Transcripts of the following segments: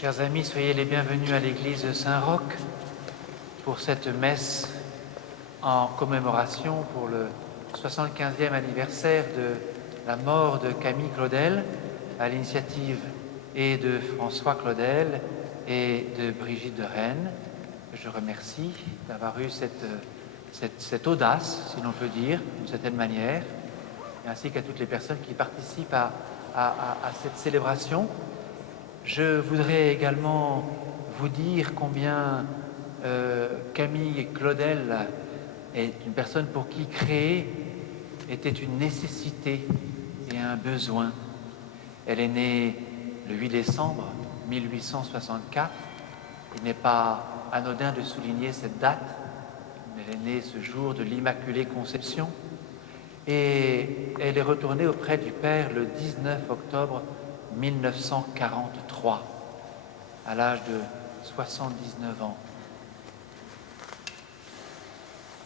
Chers amis, soyez les bienvenus à l'église Saint-Roch pour cette messe en commémoration pour le 75e anniversaire de la mort de Camille Claudel, à l'initiative et de François Claudel et de Brigitte de Rennes. Je remercie d'avoir eu cette audace, si l'on peut dire, d'une certaine manière, ainsi qu'à toutes les personnes qui participent à cette célébration. Je voudrais également vous dire combien Camille Claudel est une personne pour qui créer était une nécessité et un besoin. Elle est née le 8 décembre 1864. Il n'est pas anodin de souligner cette date. Elle est née ce jour de l'Immaculée Conception. Et elle est retournée auprès du Père le 19 octobre 1943, à l'âge de 79 ans.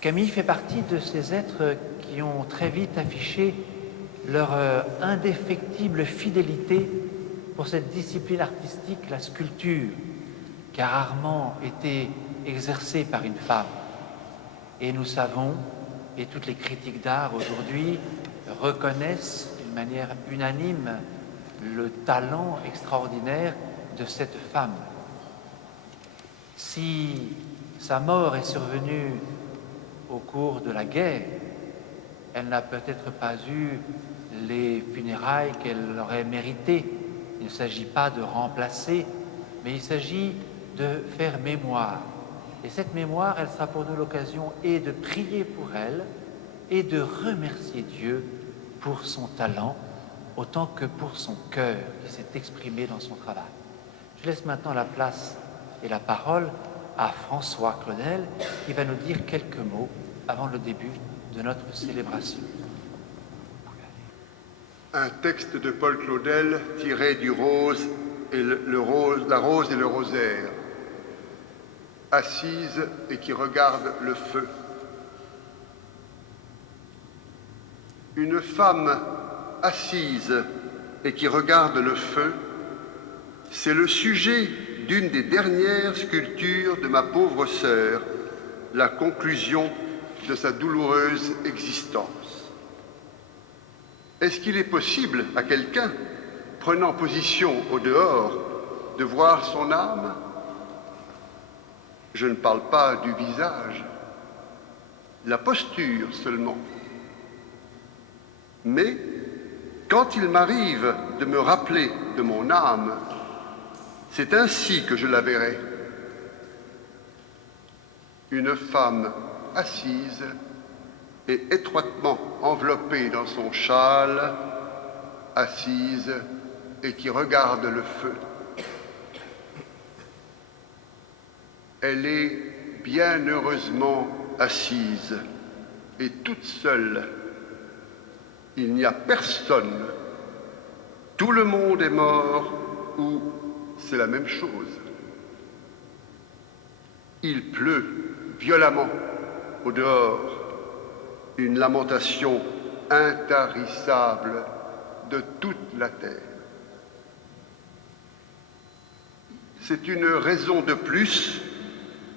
Camille fait partie de ces êtres qui ont très vite affiché leur indéfectible fidélité pour cette discipline artistique, la sculpture, qui a rarement été exercée par une femme. Et nous savons, et toutes les critiques d'art aujourd'hui reconnaissent d'une manière unanime le talent extraordinaire de cette femme. Si sa mort est survenue au cours de la guerre, elle n'a peut-être pas eu les funérailles qu'elle aurait méritées. Il ne s'agit pas de remplacer, mais il s'agit de faire mémoire. Et cette mémoire, elle sera pour nous l'occasion et de prier pour elle et de remercier Dieu pour son talent, autant que pour son cœur qui s'est exprimé dans son travail. Je laisse maintenant la place et la parole à François Claudel, qui va nous dire quelques mots avant le début de notre célébration. Un texte de Paul Claudel tiré du Rose et la Rose et le Rosaire. Assise et qui regarde le feu. Une femme assise et qui regarde le feu, c'est le sujet d'une des dernières sculptures de ma pauvre sœur, la conclusion de sa douloureuse existence. Est-ce qu'il est possible à quelqu'un, prenant position au dehors, de voir son âme? Je ne parle pas du visage, la posture seulement. Mais quand il m'arrive de me rappeler de mon âme, c'est ainsi que je la verrai. Une femme assise et étroitement enveloppée dans son châle, assise et qui regarde le feu. Elle est bien heureusement assise et toute seule. Il n'y a personne. Tout le monde est mort ou c'est la même chose. Il pleut violemment au dehors, une lamentation intarissable de toute la terre. C'est une raison de plus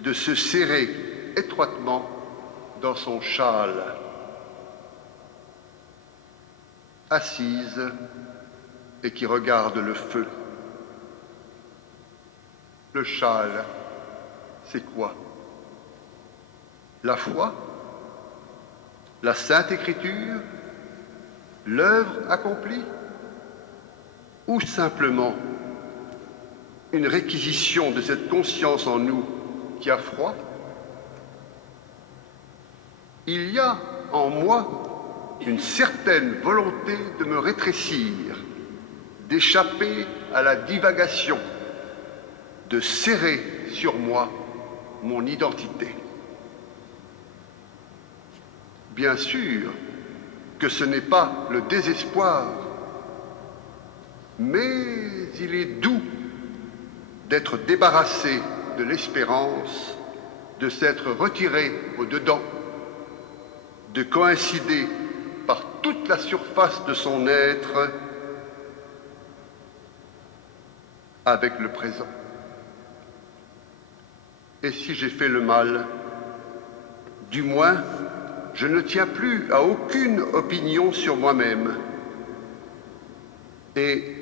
de se serrer étroitement dans son châle. Assise et qui regarde le feu. Le châle, c'est quoi? La foi? La Sainte Écriture? L'œuvre accomplie? Ou simplement une réquisition de cette conscience en nous qui a froid? Il y a en moi une certaine volonté de me rétrécir, d'échapper à la divagation, de serrer sur moi mon identité. Bien sûr que ce n'est pas le désespoir, mais il est doux d'être débarrassé de l'espérance, de s'être retiré au-dedans, de coïncider par toute la surface de son être avec le présent. et si j'ai fait le mal, du moins, je ne tiens plus à aucune opinion sur moi-même. Et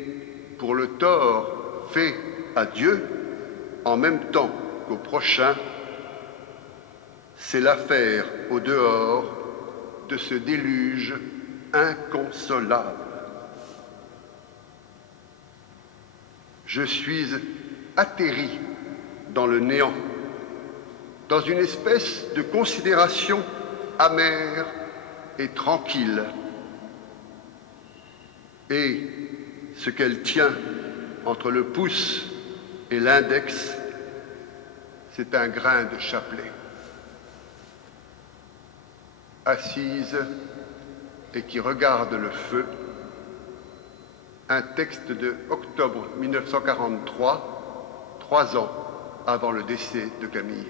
pour le tort fait à Dieu, en même temps qu'au prochain, c'est l'affaire au dehors de ce déluge inconsolable. Je suis atterri dans le néant, dans une espèce de considération amère et tranquille. Et ce qu'elle tient entre le pouce et l'index, c'est un grain de chapelet. Assise et qui regarde le feu, un texte de octobre 1943, 3 ans avant le décès de Camille.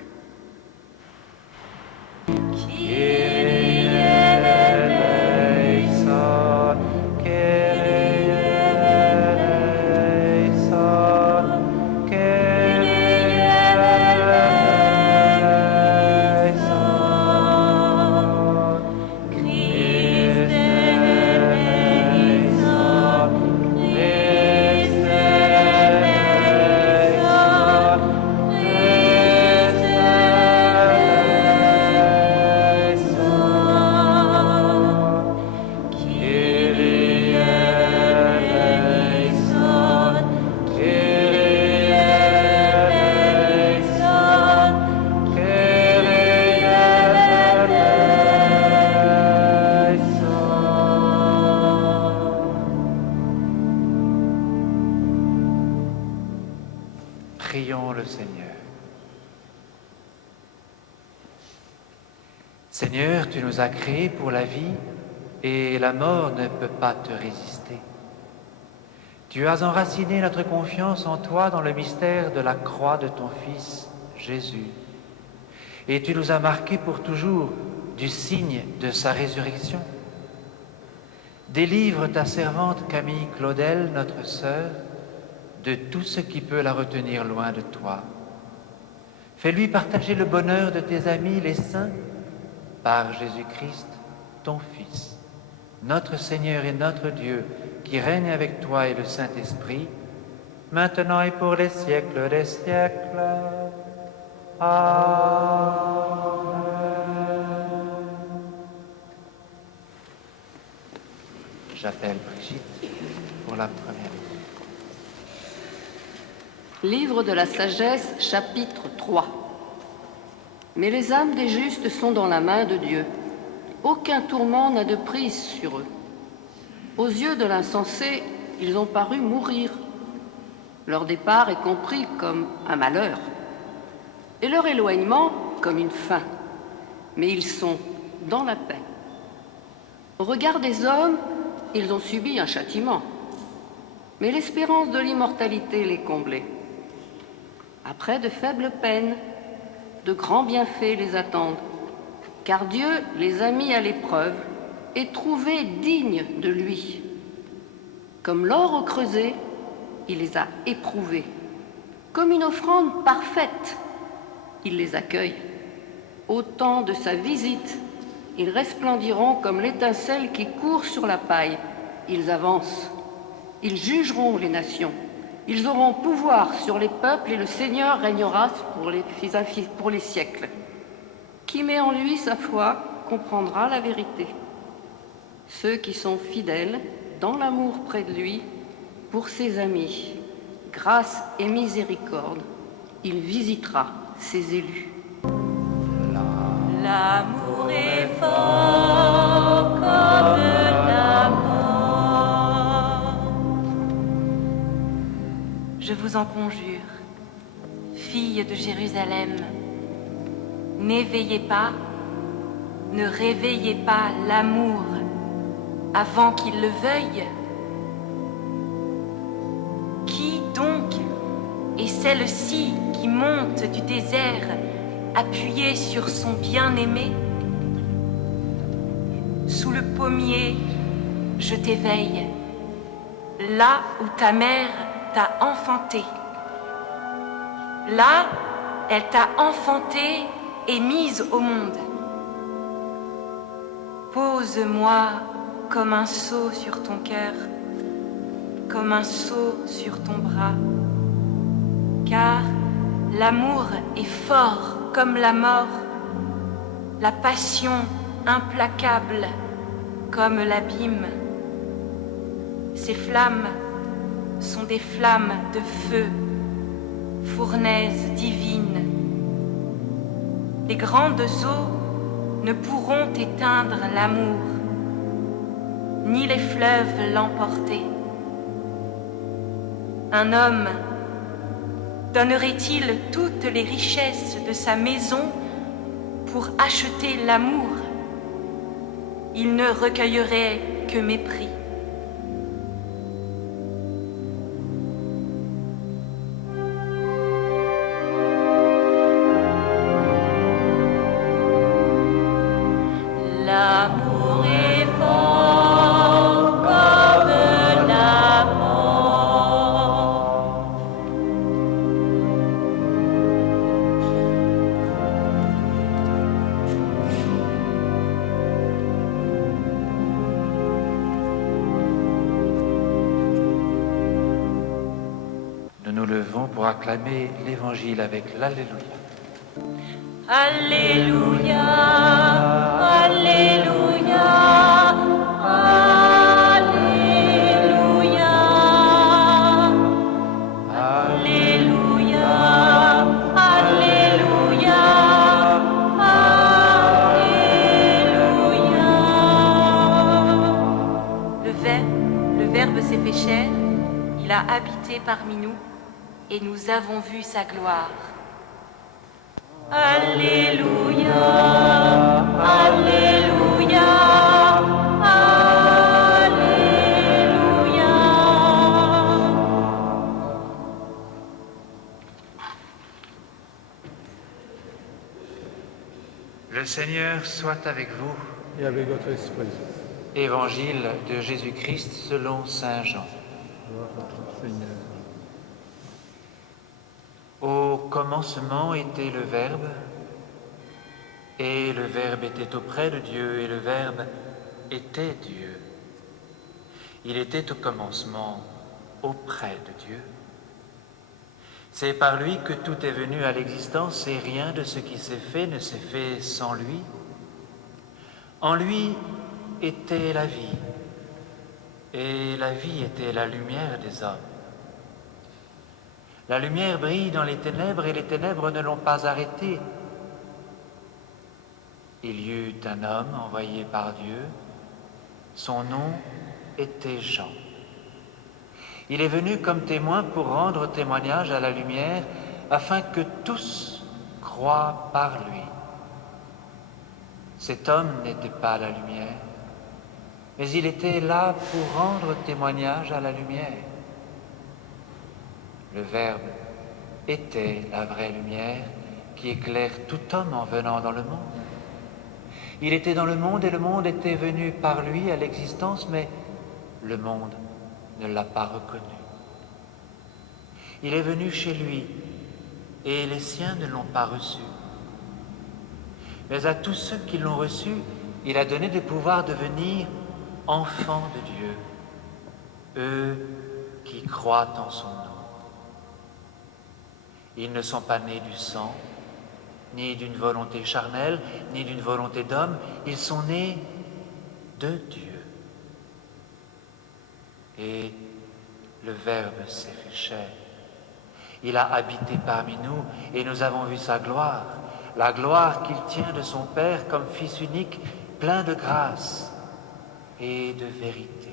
Prions le Seigneur. Seigneur, tu nous as créés pour la vie et la mort ne peut pas te résister. Tu as enraciné notre confiance en toi dans le mystère de la croix de ton Fils, Jésus. Et tu nous as marqués pour toujours du signe de sa résurrection. Délivre ta servante Camille Claudel, notre sœur, de tout ce qui peut la retenir loin de toi. Fais-lui partager le bonheur de tes amis les saints par Jésus-Christ, ton Fils, notre Seigneur et notre Dieu, qui règne avec toi et le Saint-Esprit, maintenant et pour les siècles des siècles. Amen. J'appelle Brigitte pour la première. Livre de la sagesse, chapitre 3. Mais les âmes des justes sont dans la main de Dieu. Aucun tourment n'a de prise sur eux. Aux yeux de l'insensé, ils ont paru mourir. Leur départ est compris comme un malheur, et leur éloignement comme une fin. Mais ils sont dans la paix. Au regard des hommes, ils ont subi un châtiment, mais l'espérance de l'immortalité les comblait. Après de faibles peines, de grands bienfaits les attendent, car Dieu les a mis à l'épreuve et trouvés dignes de lui. Comme l'or au creuset, il les a éprouvés. Comme une offrande parfaite, il les accueille. Au temps de sa visite, ils resplendiront comme l'étincelle qui court sur la paille. Ils avancent, ils jugeront les nations. Ils auront pouvoir sur les peuples et le Seigneur régnera pour les siècles. Qui met en lui sa foi comprendra la vérité. Ceux qui sont fidèles dans l'amour près de lui, pour ses amis, grâce et miséricorde, il visitera ses élus. L'amour est fort comme la mort. Je vous en conjure, filles de Jérusalem, n'éveillez pas, ne réveillez pas l'amour avant qu'il le veuille. Qui donc est celle-ci qui monte du désert appuyée sur son bien-aimé? Sous le pommier, je t'éveille, là où ta mère t'a enfanté. Là elle t'a enfanté et mise au monde. Pose-moi comme un sceau sur ton cœur, comme un sceau sur ton bras, car l'amour est fort comme la mort, la passion implacable comme l'abîme. Ces flammes sont des flammes de feu, fournaises divines. Les grandes eaux ne pourront éteindre l'amour, ni les fleuves l'emporter. Un homme donnerait-il toutes les richesses de sa maison pour acheter l'amour? Il ne recueillerait que mépris. L'amour est fort comme la mort. Nous nous levons pour acclamer l'Évangile avec l'Alléluia. Alléluia, Alléluia, Alléluia, Alléluia, Alléluia, Alléluia. Le Verbe s'est fait chair, il a habité parmi nous et nous avons vu sa gloire. Alléluia, Alléluia, Alléluia. Le Seigneur soit avec vous. Et avec votre esprit. Évangile de Jésus-Christ selon saint Jean. Gloire à toi, Seigneur. Au commencement était le Verbe, et le Verbe était auprès de Dieu, et le Verbe était Dieu. Il était au commencement auprès de Dieu. C'est par lui que tout est venu à l'existence, et rien de ce qui s'est fait ne s'est fait sans lui. En lui était la vie, et la vie était la lumière des hommes. La lumière brille dans les ténèbres et les ténèbres ne l'ont pas arrêtée. Il y eut un homme envoyé par Dieu. Son nom était Jean. Il est venu comme témoin pour rendre témoignage à la lumière afin que tous croient par lui. Cet homme n'était pas la lumière, mais il était là pour rendre témoignage à la lumière. Le Verbe était la vraie lumière qui éclaire tout homme en venant dans le monde. Il était dans le monde et le monde était venu par lui à l'existence, mais le monde ne l'a pas reconnu. Il est venu chez lui et les siens ne l'ont pas reçu. Mais à tous ceux qui l'ont reçu, il a donné le pouvoir de devenir enfants de Dieu, eux qui croient en son nom. Ils ne sont pas nés du sang, ni d'une volonté charnelle, ni d'une volonté d'homme. Ils sont nés de Dieu. Et le Verbe s'est fait chair. Il a habité parmi nous et nous avons vu sa gloire, la gloire qu'il tient de son Père comme Fils unique, plein de grâce et de vérité.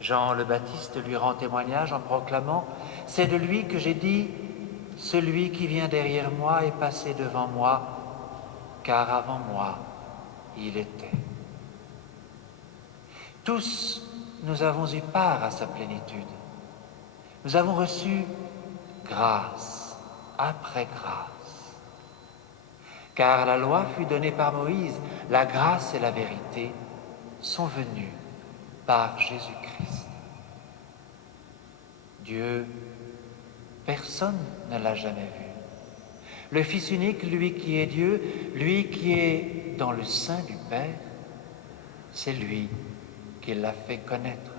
Jean le Baptiste lui rend témoignage en proclamant « C'est de lui que j'ai dit, celui qui vient derrière moi est passé devant moi, car avant moi, il était. » Tous, nous avons eu part à sa plénitude. Nous avons reçu grâce après grâce. Car la loi fut donnée par Moïse, la grâce et la vérité sont venues par Jésus-Christ. Dieu, personne ne l'a jamais vu. Le Fils unique, lui qui est Dieu, lui qui est dans le sein du Père, c'est lui qui l'a fait connaître.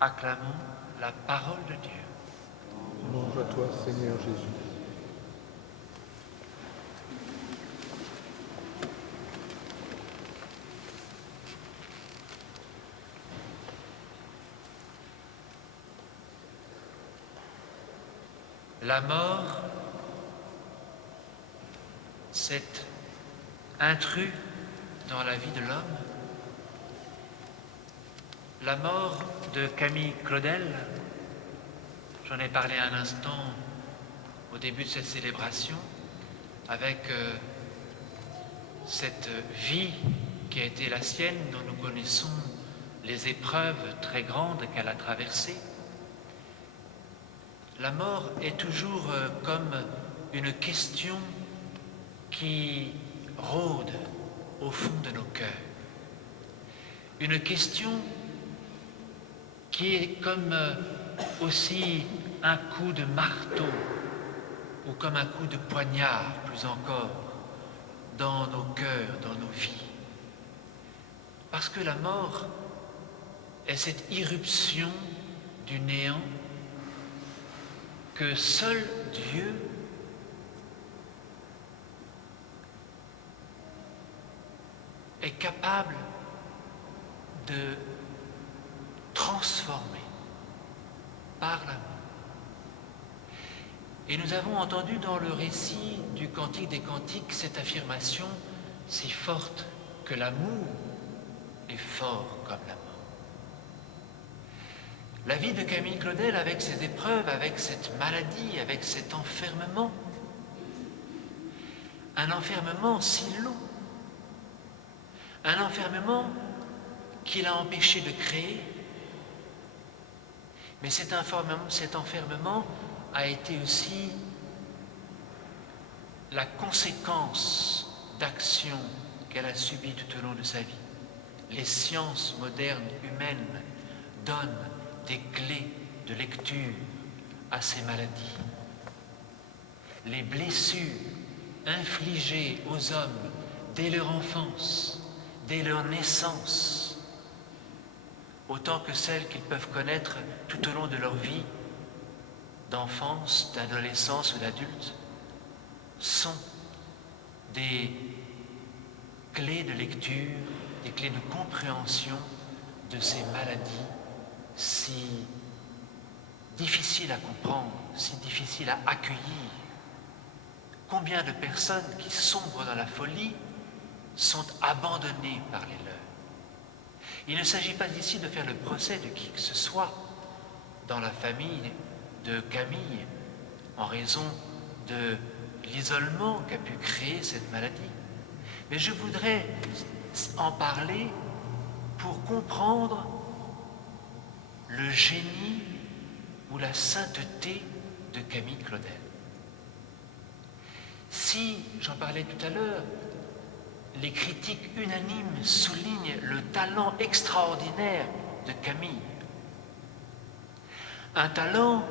Acclamons la parole de Dieu. Louange à toi, Seigneur Jésus. La mort, cet intrus dans la vie de l'homme, la mort de Camille Claudel, j'en ai parlé un instant au début de cette célébration, avec cette vie qui a été la sienne, dont nous connaissons les épreuves très grandes qu'elle a traversées. La mort est toujours comme une question qui rôde au fond de nos cœurs. Une question qui est comme aussi un coup de marteau ou comme un coup de poignard, plus encore, dans nos cœurs, dans nos vies. Parce que la mort est cette irruption du néant que seul Dieu est capable de transformer par l'amour. Et nous avons entendu dans le récit du Cantique des Cantiques cette affirmation si forte que l'amour est fort comme la mort. La vie de Camille Claudel, avec ses épreuves, avec cette maladie, avec cet enfermement, un enfermement si long, un enfermement qui l'a empêché de créer, mais cet enfermement a été aussi la conséquence d'actions qu'elle a subies tout au long de sa vie. Les sciences modernes humaines donnent des clés de lecture à ces maladies. Les blessures infligées aux hommes dès leur enfance, dès leur naissance, autant que celles qu'ils peuvent connaître tout au long de leur vie, d'enfance, d'adolescence ou d'adulte, sont des clés de lecture, des clés de compréhension de ces maladies si difficiles à comprendre, si difficiles à accueillir. Combien de personnes qui sombrent dans la folie sont abandonnées par les leurs. Il ne s'agit pas ici de faire le procès de qui que ce soit dans la famille de Camille en raison de l'isolement qu'a pu créer cette maladie. Mais je voudrais en parler pour comprendre le génie ou la sainteté de Camille Claudel. Si, j'en parlais tout à l'heure, les critiques unanimes soulignent le talent extraordinaire de Camille, un talent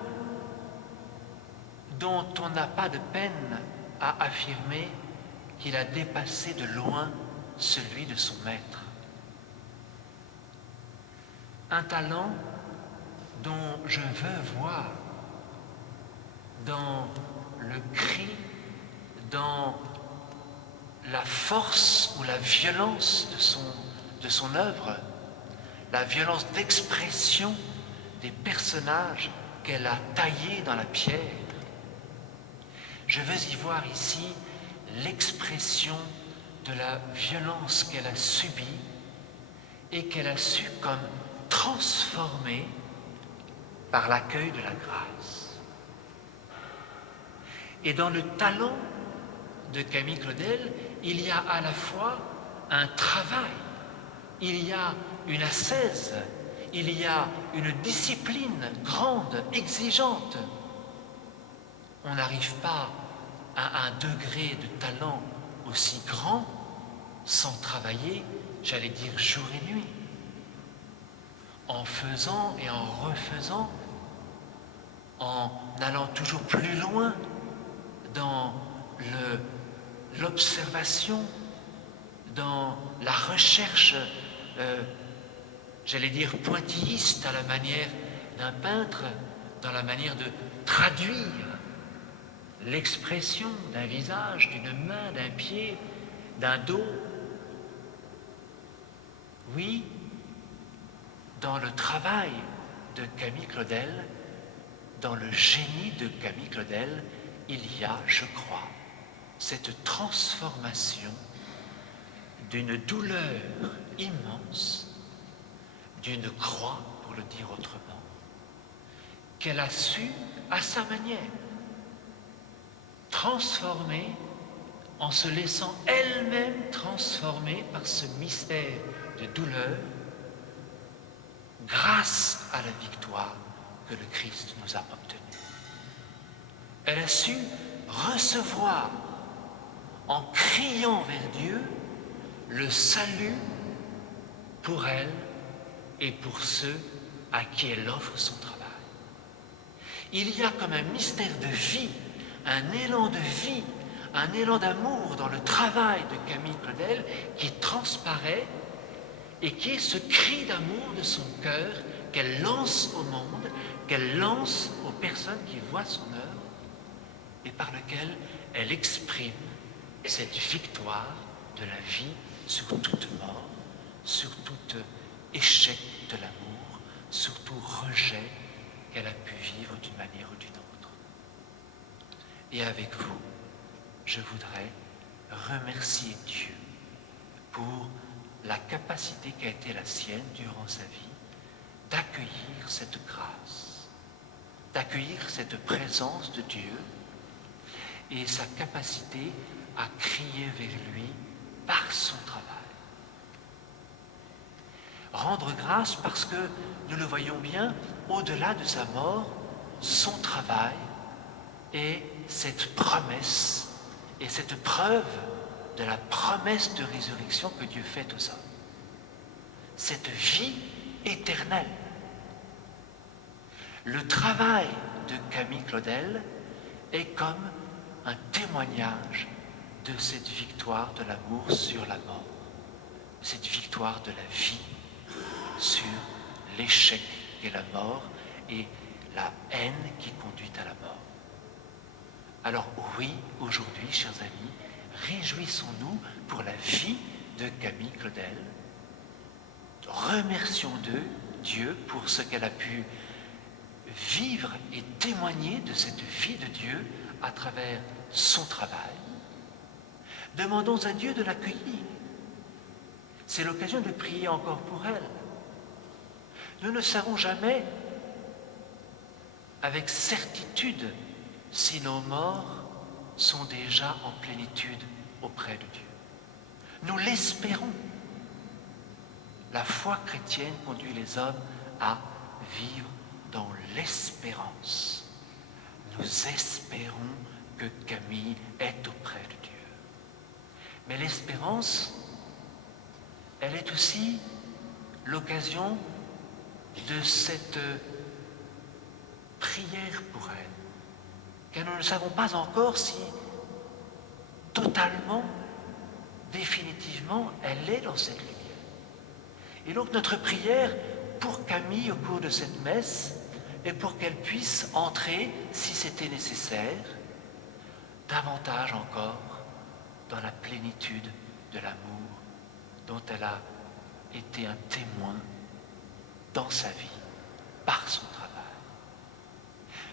dont on n'a pas de peine à affirmer qu'il a dépassé de loin celui de son maître. Un talent dont je veux voir dans le cri, dans la force ou la violence de son œuvre, la violence d'expression des personnages qu'elle a taillés dans la pierre. Je veux y voir ici l'expression de la violence qu'elle a subie et qu'elle a su comme transformer par l'accueil de la grâce. Et dans le talent de Camille Claudel, il y a à la fois un travail, il y a une ascèse, il y a une discipline grande, exigeante. On n'arrive pas à un degré de talent aussi grand sans travailler, j'allais dire jour et nuit, en faisant et en refaisant en allant toujours plus loin dans l'observation, dans la recherche, j'allais dire pointilliste à la manière d'un peintre, dans la manière de traduire l'expression d'un visage, d'une main, d'un pied, d'un dos. Oui, dans le travail de Camille Claudel, dans le génie de Camille Claudel, il y a, je crois, cette transformation d'une douleur immense, d'une croix, pour le dire autrement, qu'elle a su, à sa manière, transformer en se laissant elle-même transformer par ce mystère de douleur grâce à la victoire que le Christ nous a obtenue. Elle a su recevoir, en criant vers Dieu, le salut pour elle et pour ceux à qui elle offre son travail. Il y a comme un mystère de vie, un élan de vie, un élan d'amour dans le travail de Camille Claudel qui transparaît et qui est ce cri d'amour de son cœur qu'elle lance au monde, qu'elle lance aux personnes qui voient son œuvre et par lequel elle exprime cette victoire de la vie sur toute mort, sur tout échec de l'amour, sur tout rejet qu'elle a pu vivre d'une manière ou d'une autre. Et avec vous, je voudrais remercier Dieu pour la capacité qui a été la sienne durant sa vie d'accueillir cette grâce, d'accueillir cette présence de Dieu et sa capacité à crier vers lui par son travail. Rendre grâce parce que, nous le voyons bien, au-delà de sa mort, son travail est cette promesse et cette preuve de la promesse de résurrection que Dieu fait aux hommes. Cette vie éternelle. Le travail de Camille Claudel est comme un témoignage de cette victoire de l'amour sur la mort, cette victoire de la vie sur l'échec qu'est la mort et la haine qui conduit à la mort. Alors oui, aujourd'hui, chers amis, réjouissons-nous pour la vie de Camille Claudel. Remercions Dieu pour ce qu'elle a pu vivre et témoigner de cette vie de Dieu à travers son travail. Demandons à Dieu de l'accueillir. C'est l'occasion de prier encore pour elle. Nous ne savons jamais avec certitude si nos morts sont déjà en plénitude auprès de Dieu. Nous l'espérons. La foi chrétienne conduit les hommes à vivre dans l'espérance. Nous espérons que Camille est auprès de Dieu. Mais l'espérance, elle est aussi l'occasion de cette prière pour elle, car nous ne savons pas encore si totalement, définitivement, elle est dans cette lumière. Et donc notre prière pour Camille au cours de cette messe est pour qu'elle puisse entrer, si c'était nécessaire, davantage encore dans la plénitude de l'amour dont elle a été un témoin dans sa vie, par son travail.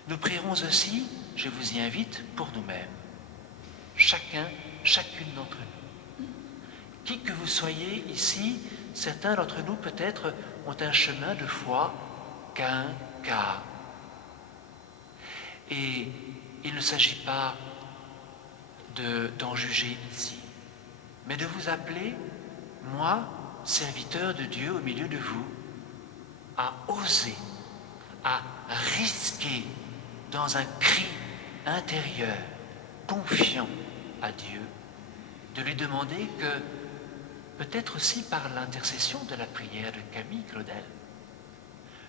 Nous prierons aussi, je vous y invite, pour nous-mêmes, chacune d'entre nous. Qui que vous soyez ici, certains d'entre nous peut-être ont un chemin de foi qu'un quart. Et il ne s'agit pas d'en juger ici, mais de vous appeler, moi, serviteur de Dieu au milieu de vous, à oser, à risquer dans un cri intérieur, confiant à Dieu, de lui demander que, peut-être aussi par l'intercession de la prière de Camille Claudel,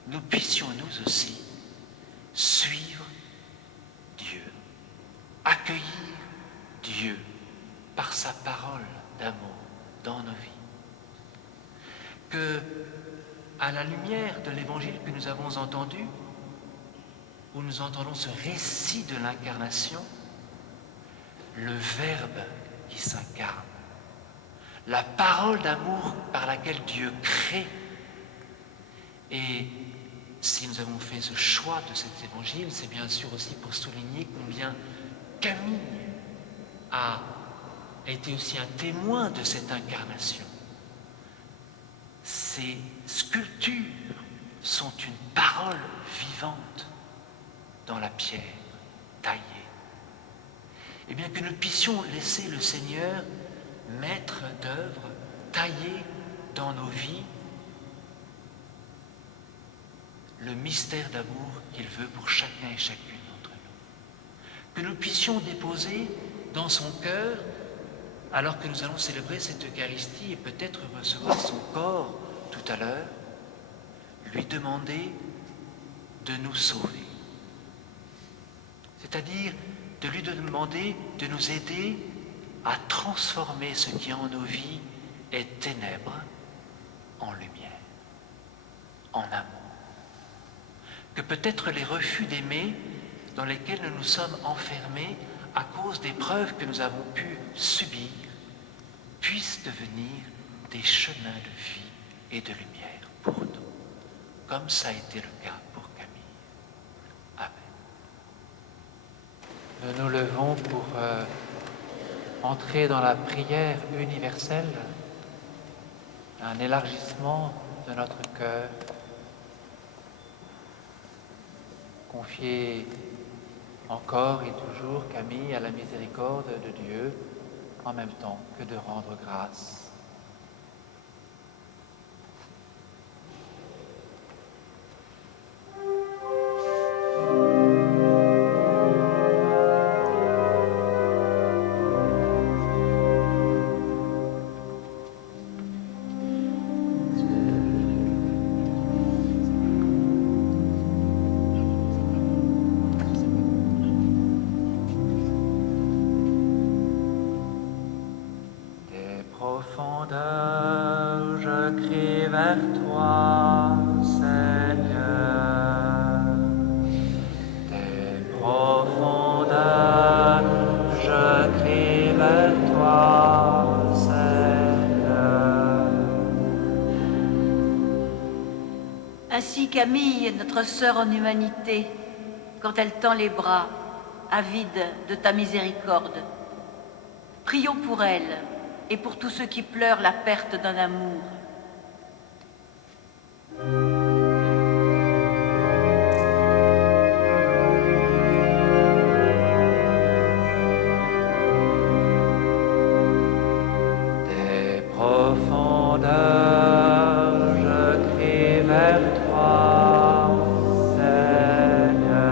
nous puissions nous aussi suivre Dieu, accueillir Dieu par sa parole d'amour dans nos vies. Que, à la lumière de l'évangile que nous avons entendu, où nous entendons ce récit de l'incarnation, le Verbe qui s'incarne, la parole d'amour par laquelle Dieu crée. Et si nous avons fait ce choix de cet évangile, c'est bien sûr aussi pour souligner combien Camille a été aussi un témoin de cette incarnation. Ces sculptures sont une parole vivante dans la pierre taillée. Et bien que nous puissions laisser le Seigneur, maître d'œuvre, tailler dans nos vies le mystère d'amour qu'il veut pour chacun et chacune d'entre nous. Que nous puissions déposer dans son cœur, alors que nous allons célébrer cette Eucharistie et peut-être recevoir son corps tout à l'heure, lui demander de nous sauver. C'est-à-dire de lui demander de nous aider à transformer ce qui en nos vies est ténèbres en lumière, en amour. Que peut-être les refus d'aimer dans lesquels nous nous sommes enfermés à cause des preuves que nous avons pu subir puissent devenir des chemins de vie et de lumière pour nous, comme ça a été le cas pour Camille. Amen. Nous nous levons pour entrer dans la prière universelle, un élargissement de notre cœur, confier encore et toujours Camille à la miséricorde de Dieu, en même temps que de rendre grâce. Ainsi Camille, notre sœur en humanité, quand elle tend les bras, avide de ta miséricorde. Prions pour elle et pour tous ceux qui pleurent la perte d'un amour. Des profondeurs, je crie vers toi, Seigneur.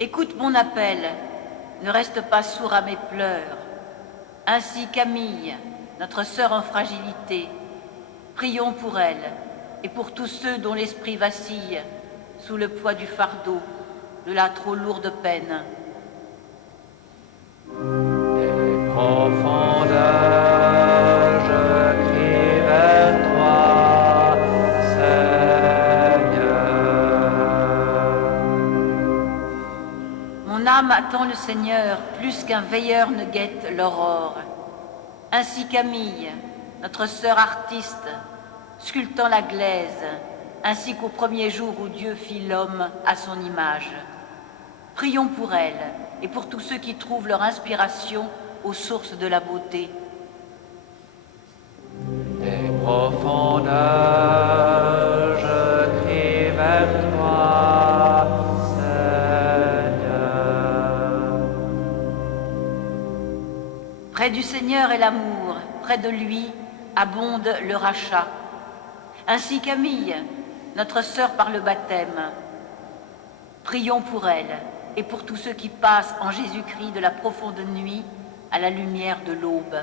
Écoute mon appel, ne reste pas sourd à mes pleurs. Ainsi Camille, notre sœur en fragilité, prions pour elle et pour tous ceux dont l'esprit vacille sous le poids du fardeau, de la trop lourde peine. Des profondeurs, je crie vers toi, Seigneur. Mon âme attend le Seigneur plus qu'un veilleur ne guette l'aurore. Ainsi Camille, notre sœur artiste, sculptant la glaise, ainsi qu'au premier jour où Dieu fit l'homme à son image. Prions pour elle et pour tous ceux qui trouvent leur inspiration aux sources de la beauté. Des profondeurs, je crie vers toi, Seigneur. Près du Seigneur est l'amour, près de lui abonde le rachat. Ainsi Camille, notre sœur par le baptême. Prions pour elle et pour tous ceux qui passent en Jésus-Christ de la profonde nuit à la lumière de l'aube.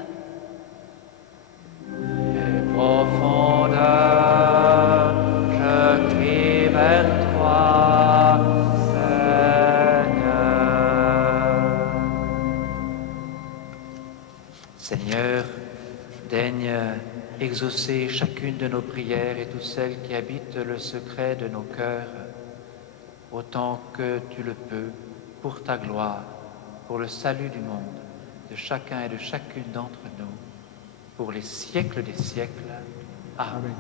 Des profondeurs, je crie vers toi, exaucer chacune de nos prières et toutes celles qui habitent le secret de nos cœurs, autant que tu le peux, pour ta gloire, pour le salut du monde, de chacun et de chacune d'entre nous, pour les siècles des siècles. Amen. Amen.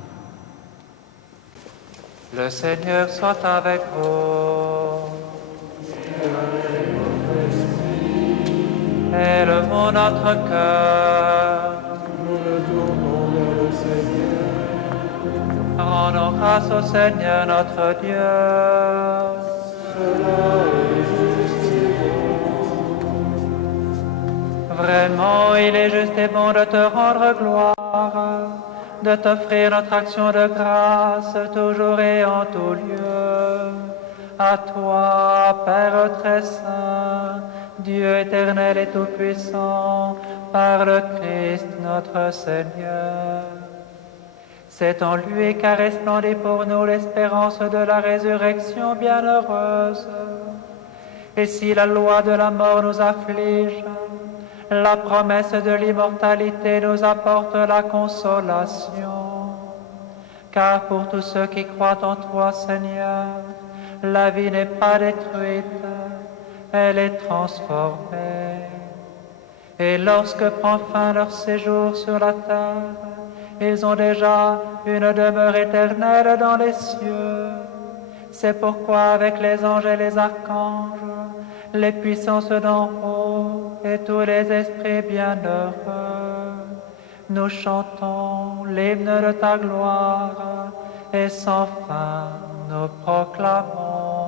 Le Seigneur soit avec vous. Élevons notre cœur. Nous le tournons vers le Seigneur. Rendons grâce au Seigneur notre Dieu. Cela est juste et bon. Vraiment, il est juste et bon de te rendre gloire, de t'offrir notre action de grâce toujours et en tout lieu. À toi, Père très saint, Dieu éternel et tout-puissant, par le Christ notre Seigneur. C'est en lui qu'a resplendi pour nous l'espérance de la résurrection bienheureuse. Et si la loi de la mort nous afflige, la promesse de l'immortalité nous apporte la consolation. Car pour tous ceux qui croient en toi, Seigneur, la vie n'est pas détruite, elle est transformée. Et lorsque prend fin leur séjour sur la terre, ils ont déjà une demeure éternelle dans les cieux. C'est pourquoi avec les anges et les archanges, les puissances d'en haut et tous les esprits bienheureux, nous chantons l'hymne de ta gloire et sans fin nous proclamons.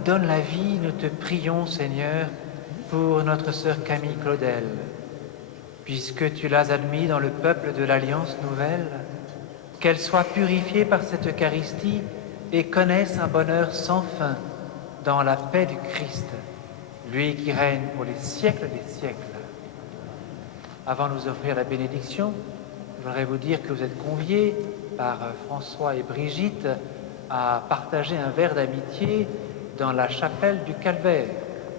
donne la vie, nous te prions, Seigneur, pour notre sœur Camille Claudel. Puisque tu l'as admise dans le peuple de l'Alliance Nouvelle, qu'elle soit purifiée par cette Eucharistie et connaisse un bonheur sans fin dans la paix du Christ, lui qui règne pour les siècles des siècles. Avant de nous offrir la bénédiction, je voudrais vous dire que vous êtes conviés par François et Brigitte à partager un verre d'amitié dans la chapelle du Calvaire.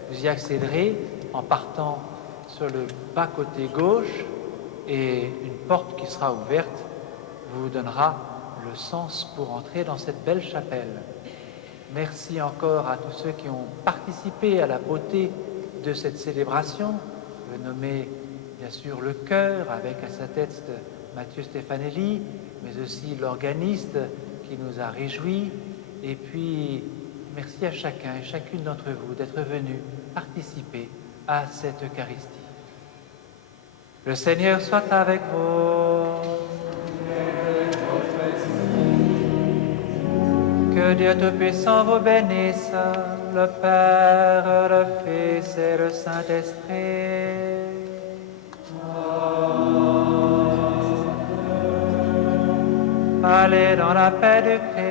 Vous y accéderez en partant sur le bas-côté gauche et une porte qui sera ouverte vous donnera le sens pour entrer dans cette belle chapelle. Merci encore à tous ceux qui ont participé à la beauté de cette célébration. Je vais nommer bien sûr le chœur avec à sa tête Mathieu Stefanelli, mais aussi l'organiste qui nous a réjouis. Et puis, merci à chacun et chacune d'entre vous d'être venus participer à cette Eucharistie. Le Seigneur soit avec vous. Que Dieu Tout-Puissant vous bénisse, le Père, le Fils et le Saint-Esprit. Allez dans la paix du Christ.